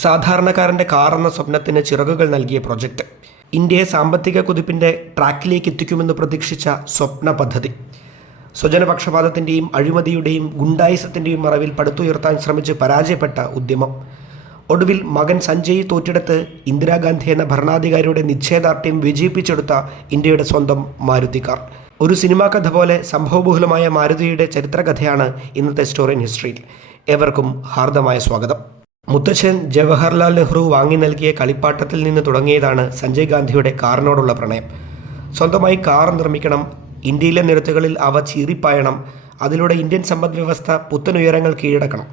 സാധാരണക്കാരൻ്റെ കാർ എന്ന സ്വപ്നത്തിന് ചിറകുകൾ നൽകിയ പ്രൊജക്റ്റ്. ഇന്ത്യയെ സാമ്പത്തിക കുതിപ്പിൻ്റെ ട്രാക്കിലേക്ക് എത്തിക്കുമെന്ന് പ്രതീക്ഷിച്ച സ്വപ്ന പദ്ധതി. സ്വജനപക്ഷപാതത്തിൻ്റെയും അഴിമതിയുടെയും ഗുണ്ടായിസത്തിൻ്റെയും മറവിൽ പടുത്തുയർത്താൻ ശ്രമിച്ച് പരാജയപ്പെട്ട ഉദ്യമം. ഒടുവിൽ മകൻ സഞ്ജയ് തോറ്റെടുത്ത് ഇന്ദിരാഗാന്ധി എന്ന ഭരണാധികാരിയുടെ നിശ്ചയദാർഢ്യം വിജയിപ്പിച്ചെടുത്ത ഇന്ത്യയുടെ സ്വന്തം മാരുതി കാർ. ഒരു സിനിമാ കഥ പോലെ സംഭവബഹുലമായ മാരുതിയുടെ ചരിത്രകഥയാണ് ഇന്നത്തെ സ്റ്റോറി ഇൻ ഹിസ്റ്ററിയിൽ. ഏവർക്കും ഹാർദമായ സ്വാഗതം. മുത്തച്ഛൻ ജവഹർലാൽ നെഹ്റു വാങ്ങി നൽകിയ കളിപ്പാട്ടത്തിൽ നിന്ന് തുടങ്ങിയതാണ് സഞ്ജയ് ഗാന്ധിയുടെ കാറിനോടുള്ള പ്രണയം. സ്വന്തമായി കാർ നിർമ്മിക്കണം, ഇന്ത്യയിലെ നിരത്തുകളിൽ അവ ചീറിപ്പായണം, അതിലൂടെ ഇന്ത്യൻ സമ്പദ് വ്യവസ്ഥ പുത്തനുയരങ്ങൾ കീഴടക്കണം.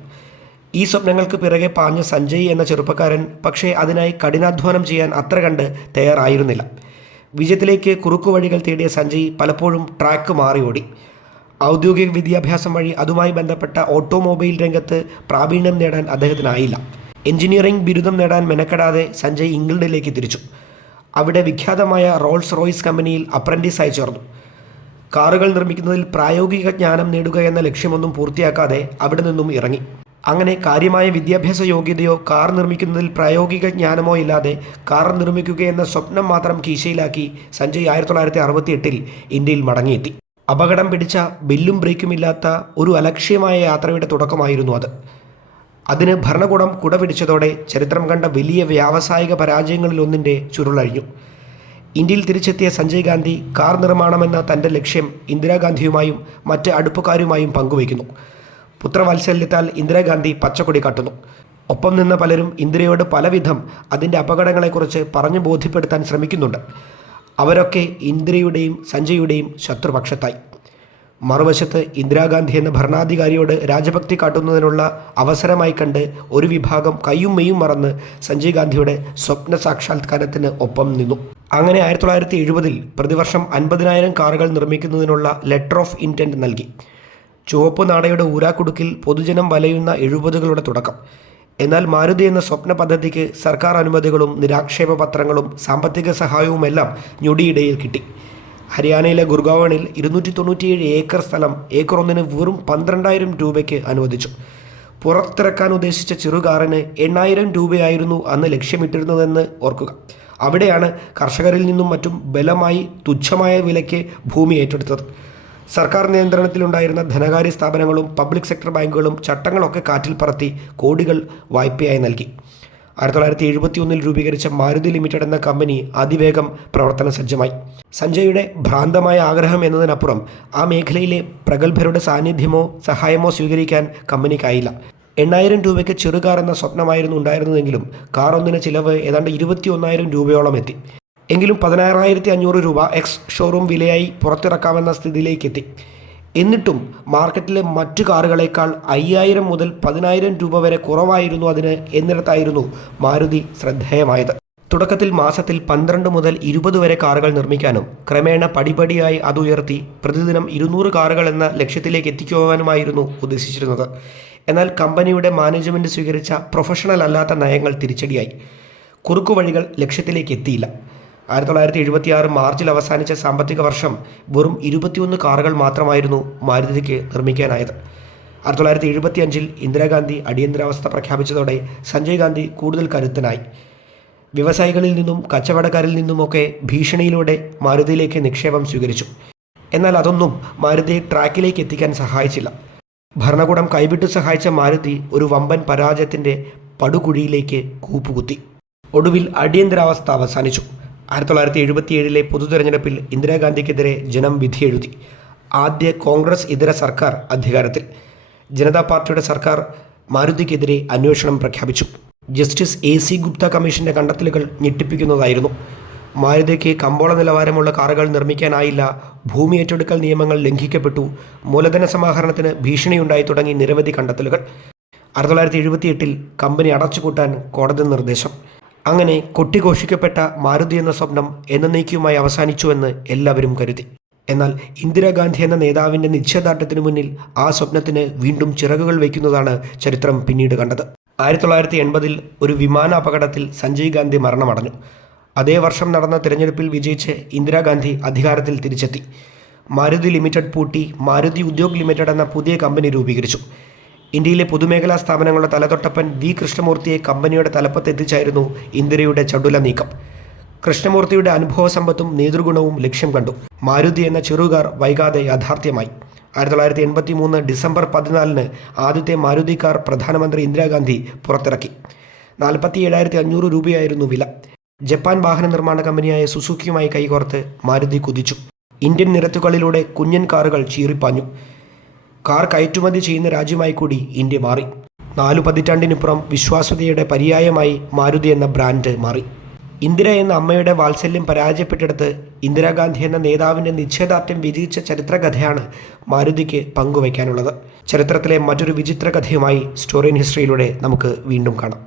ഈ സ്വപ്നങ്ങൾക്ക് പിറകെ പാഞ്ഞ സഞ്ജയ് എന്ന ചെറുപ്പക്കാരൻ പക്ഷേ അതിനായി കഠിനാധ്വാനം ചെയ്യാൻ അത്ര കണ്ട് തയ്യാറായിരുന്നില്ല. വിജയത്തിലേക്ക് കുറുക്കുവഴികൾ തേടിയ സഞ്ജയ് പലപ്പോഴും ട്രാക്ക് മാറി ഓടി. ഔദ്യോഗിക വിദ്യാഭ്യാസം വഴി അതുമായി ബന്ധപ്പെട്ട ഓട്ടോമൊബൈൽ രംഗത്ത് പ്രാവീണ്യം നേടാൻ അദ്ദേഹത്തിനായില്ല. എഞ്ചിനീയറിംഗ് ബിരുദം നേടാൻ മെനക്കെടാതെ സഞ്ജയ് ഇംഗ്ലണ്ടിലേക്ക് തിരിച്ചു. അവിടെ വിഖ്യാതമായ റോൾസ് റോയ്സ് കമ്പനിയിൽ അപ്രൻറ്റീസായി ചേർന്നു. കാറുകൾ നിർമ്മിക്കുന്നതിൽ പ്രായോഗിക ജ്ഞാനം നേടുക എന്ന ലക്ഷ്യമൊന്നും പൂർത്തിയാക്കാതെ അവിടെ നിന്നും ഇറങ്ങി. അങ്ങനെ കാര്യമായ വിദ്യാഭ്യാസ യോഗ്യതയോ കാർ നിർമ്മിക്കുന്നതിൽ പ്രായോഗിക ജ്ഞാനമോ ഇല്ലാതെ കാർ നിർമ്മിക്കുകയെന്ന സ്വപ്നം മാത്രം കീശയിലാക്കി സഞ്ജയ് 1968 ഇന്ത്യയിൽ മടങ്ങിയെത്തി. അപകടം പിടിച്ച ബെല്ലും ബ്രേക്കുമില്ലാത്ത ഒരു അലക്ഷ്യമായ യാത്രയുടെ തുടക്കമായിരുന്നു അത്. അതിന് ഭരണകൂടം കുടപിടിച്ചതോടെ ചരിത്രം കണ്ട വലിയ വ്യാവസായിക പരാജയങ്ങളിലൊന്നിൻ്റെ ചുരുളഴിഞ്ഞു. ഇന്ത്യയിൽ തിരിച്ചെത്തിയ സഞ്ജയ് ഗാന്ധി കാർ നിർമ്മാണമെന്ന തൻ്റെ ലക്ഷ്യം ഇന്ദിരാഗാന്ധിയുമായും മറ്റ് അടുപ്പക്കാരുമായും പങ്കുവയ്ക്കുന്നു. പുത്രവാത്സല്യത്താൽ ഇന്ദിരാഗാന്ധി പച്ചക്കൊടി കാട്ടുന്നു. ഒപ്പം നിന്ന പലരും ഇന്ദിരയോട് പലവിധം അതിൻ്റെ അപകടങ്ങളെക്കുറിച്ച് പറഞ്ഞു ബോധ്യപ്പെടുത്താൻ ശ്രമിക്കുന്നുണ്ട്. അവരൊക്കെ ഇന്ദിരയുടെയും സഞ്ജയുടെയും ശത്രുപക്ഷത്തായി. മറുവശത്ത് ഇന്ദിരാഗാന്ധി എന്ന ഭരണാധികാരിയോട് രാജഭക്തി കാട്ടുന്നതിനുള്ള അവസരമായി കണ്ട് ഒരു വിഭാഗം കയ്യും മെയ്യും മറന്ന് സഞ്ജയ് ഗാന്ധിയുടെ സ്വപ്ന സാക്ഷാത്കാരത്തിന് ഒപ്പം നിന്നു. അങ്ങനെ 1970 പ്രതിവർഷം 50,000 കാറുകൾ നിർമ്മിക്കുന്നതിനുള്ള ലെറ്റർ ഓഫ് ഇൻറ്റൻറ്റ് നൽകി. ചുവപ്പ് നാടയുടെ ഊരാക്കുടുക്കിൽ പൊതുജനം വലയുന്ന 70കളുടെ തുടക്കം. എന്നാൽ മാരുതി എന്ന സ്വപ്ന പദ്ധതിക്ക് സർക്കാർ അനുമതികളും നിരാക്ഷേപ പത്രങ്ങളും സാമ്പത്തിക സഹായവുമെല്ലാം ഞൊടിയിടയിൽ കിട്ടി. ഹരിയാനയിലെ ഗുർഗാവണിൽ 297 ഏക്കർ സ്ഥലം ഏക്കർ ഒന്നിന് വെറും 12,000 രൂപയ്ക്ക് അനുവദിച്ചു. പുറത്തിറക്കാൻ ഉദ്ദേശിച്ച ചെറുകാറിന് 8,000 രൂപയായിരുന്നു അന്ന് ലക്ഷ്യമിട്ടിരുന്നതെന്ന് ഓർക്കുക. അവിടെയാണ് കർഷകരിൽ നിന്നും മറ്റും ബലമായി തുച്ഛമായ വിലയ്ക്ക് ഭൂമി ഏറ്റെടുത്തത്. സർക്കാർ നിയന്ത്രണത്തിലുണ്ടായിരുന്ന ധനകാര്യ സ്ഥാപനങ്ങളും പബ്ലിക് സെക്ടർ ബാങ്കുകളും ചട്ടങ്ങളൊക്കെ കാറ്റിൽ പറത്തി കോടികൾ വായ്പയായി നൽകി. 1971 രൂപീകരിച്ച മാരുതി ലിമിറ്റഡ് എന്ന കമ്പനി അതിവേഗം പ്രവർത്തന സജ്ജമായി. സഞ്ജയുടെ ഭ്രാന്തമായ ആഗ്രഹം എന്നതിനപ്പുറം ആ മേഖലയിലെ പ്രഗത്ഭരുടെ സാന്നിധ്യമോ സഹായമോ സ്വീകരിക്കാൻ കമ്പനിക്കായില്ല. 8,000 രൂപയ്ക്ക് ചെറുകാർ എന്ന സ്വപ്നമായിരുന്നു ഉണ്ടായിരുന്നതെങ്കിലും കാർ ഒന്നിന് ചിലവ് ഏതാണ്ട് 21,000 രൂപയോളം എത്തി. എങ്കിലും 16,500 രൂപ എക്സ് ഷോറൂം വിലയായി പുറത്തിറക്കാമെന്ന സ്ഥിതിയിലേക്കെത്തി. എന്നിട്ടും മാർക്കറ്റിലെ മറ്റു കാറുകളേക്കാൾ 5,000 മുതൽ 10,000 രൂപ വരെ കുറവായിരുന്നു അതിന് എന്നിടത്തായിരുന്നു മാരുതി ശ്രദ്ധേയമായത്. തുടക്കത്തിൽ മാസത്തിൽ 12 മുതൽ 20 വരെ കാറുകൾ നിർമ്മിക്കാനും ക്രമേണ പടിപടിയായി അതുയർത്തി പ്രതിദിനം 200 കാറുകൾ എന്ന ലക്ഷ്യത്തിലേക്ക് എത്തിക്കുവാനുമായിരുന്നു ഉദ്ദേശിച്ചിരുന്നത്. എന്നാൽ കമ്പനിയുടെ മാനേജ്മെൻറ്റ് സ്വീകരിച്ച പ്രൊഫഷണൽ അല്ലാത്ത നയങ്ങൾ തിരിച്ചടിയായി. കുറുക്കുവഴികൾ ലക്ഷ്യത്തിലേക്ക് എത്തിയില്ല. 1976 മാർച്ചിൽ അവസാനിച്ച സാമ്പത്തിക വർഷം വെറും 21 കാറുകൾ മാത്രമായിരുന്നു മാരുതിക്ക് നിർമ്മിക്കാനായത്. 1975 ഇന്ദിരാഗാന്ധി അടിയന്തരാവസ്ഥ പ്രഖ്യാപിച്ചതോടെ സഞ്ജയ് ഗാന്ധി കൂടുതൽ കരുത്തനായി. വ്യവസായികളിൽ നിന്നും കച്ചവടക്കാരിൽ നിന്നുമൊക്കെ ഭീഷണിയിലൂടെ മാരുതിയിലേക്ക് നിക്ഷേപം സ്വീകരിച്ചു. എന്നാൽ അതൊന്നും മാരുതിയെ ട്രാക്കിലേക്ക് എത്തിക്കാൻ സഹായിച്ചില്ല. ഭരണകൂടം കൈവിട്ടു സഹായിച്ച മാരുതി ഒരു വമ്പൻ പരാജയത്തിൻ്റെ പടുകുഴിയിലേക്ക് കൂപ്പുകുത്തി. ഒടുവിൽ അടിയന്തരാവസ്ഥ അവസാനിച്ചു. 1977 പൊതുതെരഞ്ഞെടുപ്പിൽ ഇന്ദിരാഗാന്ധിക്കെതിരെ ജനം വിധിയെഴുതി. ആദ്യ കോൺഗ്രസ് ഇതര സർക്കാർ അധികാരത്തിൽ. ജനതാ പാർട്ടിയുടെ സർക്കാർ മാരുതിക്കെതിരെ അന്വേഷണം പ്രഖ്യാപിച്ചു. ജസ്റ്റിസ് AC ഗുപ്ത കമ്മീഷൻ്റെ കണ്ടെത്തലുകൾ ഞെട്ടിപ്പിക്കുന്നതായിരുന്നു. മാരുതിക്ക് കമ്പോള നിലവാരമുള്ള കാറുകൾ നിർമ്മിക്കാനായില്ല, ഭൂമി ഏറ്റെടുക്കൽ നിയമങ്ങൾ ലംഘിക്കപ്പെട്ടു, മൂലധന സമാഹരണത്തിന് ഭീഷണിയുണ്ടായി തുടങ്ങി നിരവധി കണ്ടെത്തലുകൾ. 1978 കമ്പനി അടച്ചുപൂട്ടാൻ കോടതി നിർദ്ദേശം. അങ്ങനെ കൊട്ടിഘോഷിക്കപ്പെട്ട മാരുതി എന്ന സ്വപ്നം എന്നേക്കുമായി അവസാനിച്ചുവെന്ന് എല്ലാവരും കരുതി. എന്നാൽ ഇന്ദിരാഗാന്ധി എന്ന നേതാവിൻ്റെ നിശ്ചയദാർഢ്യത്തിനു മുന്നിൽ ആ സ്വപ്നത്തിന് വീണ്ടും ചിറകുകൾ വയ്ക്കുന്നതാണ് ചരിത്രം പിന്നീട് കണ്ടത്. 1980 ഒരു വിമാന അപകടത്തിൽ സഞ്ജയ് ഗാന്ധി മരണമടഞ്ഞു. അതേ വർഷം നടന്ന തിരഞ്ഞെടുപ്പിൽ വിജയിച്ച് ഇന്ദിരാഗാന്ധി അധികാരത്തിൽ തിരിച്ചെത്തി. മാരുതി ലിമിറ്റഡ് പൂട്ടി മാരുതി ഉദ്യോഗ് ലിമിറ്റഡ് എന്ന പുതിയ കമ്പനി രൂപീകരിച്ചു. ഇന്ത്യയിലെ പൊതുമേഖലാ സ്ഥാപനങ്ങളുടെ തലതൊട്ടപ്പൻ വി കൃഷ്ണമൂർത്തിയെ കമ്പനിയുടെ തലപ്പത്തെത്തിച്ചായിരുന്നു ഇന്ദിരയുടെ ചടുല നീക്കം. കൃഷ്ണമൂർത്തിയുടെ അനുഭവ സമ്പത്തും നേതൃഗുണവും ലക്ഷ്യം കണ്ടു. മാരുതി എന്ന ചെറുകാർ വൈകാതെ യാഥാർത്ഥ്യമായി. 1983 ഡിസംബർ 14 ആദ്യത്തെ മാരുതി കാർ പ്രധാനമന്ത്രി ഇന്ദിരാഗാന്ധി പുറത്തിറക്കി. 47,500 രൂപയായിരുന്നു വില. ജപ്പാൻ വാഹന നിർമ്മാണ കമ്പനിയായ സുസുക്കിയുമായി കൈകോർത്ത് മാരുതി കുതിച്ചു. ഇന്ത്യൻ നിരത്തുകളിലൂടെ കുഞ്ഞൻ കാറുകൾ ചീറിപ്പാഞ്ഞു. കാർ കയറ്റുമതി ചെയ്യുന്ന രാജ്യമായി കൂടി ഇന്ത്യ മാറി. 4 പതിറ്റാണ്ടിനിപ്പുറം വിശ്വാസ്യതയുടെ പര്യായമായി മാരുതി എന്ന ബ്രാൻഡ് മാറി. ഇന്ദിര എന്ന അമ്മയുടെ വാത്സല്യം പരാജയപ്പെട്ടെടുത്ത് ഇന്ദിരാഗാന്ധി എന്ന നേതാവിൻ്റെ നിശ്ചയദാർഢ്യം വിജയിച്ച ചരിത്രകഥയാണ് മാരുതിക്ക് പങ്കുവയ്ക്കാനുള്ളത്. ചരിത്രത്തിലെ മറ്റൊരു വിചിത്ര കഥയുമായി സ്റ്റോറി ഇൻ ഹിസ്റ്ററിയിലൂടെ നമുക്ക് വീണ്ടും കാണാം.